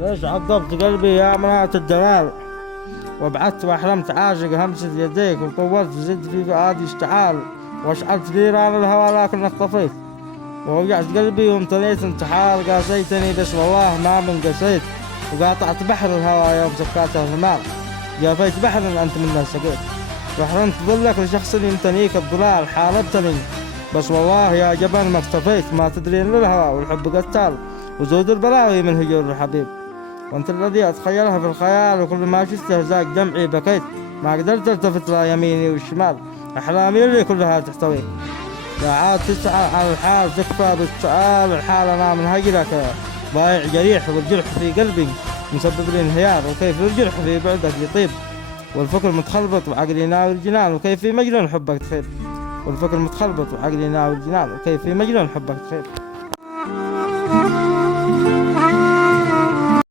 ليش عذبت قلبي يا امرأة الجمال، وابعدت واحلمت عاشق همسة يديك، وطولت زد في فؤادي اشتعال، واشعلت نيران الهوى لكن اطفيت، ووجعت قلبي وامتليت انتحار، قاسيتني بس والله ما من قسيت، وقاطعت بحر الهوى يوم سكاته الرمال، جافيت بحر انت منه سقيت، وحرمت ظلك لشخص يمتنيك الضلال، حاربتني بس والله يا جبل ما اكتفيت، ما تدرين للهوى والحب قتال، وزود البلاوي من هجور الحبيب، وانت الذي اتخيلها في الخيال، وكل ما شفته زاق دمعي بكيت، ما قدرت التفت لا يميني والشمال، احلامي اللي كلها تحتويك، لا عاد تسعى على الحال تكفى بالسؤال، الحال انا من هجرك ضايع جريح، والجرح في قلبي مسبب لي انهيار، وكيف الجرح في بعدك يطيب، والفكر متخلبط وعقلي ناوي الجنان، وكيف في مجنون حبك تخيب، والفكر متخلبط وعقلي ناوي الجنان، وكيف في مجنون حبك تخيب.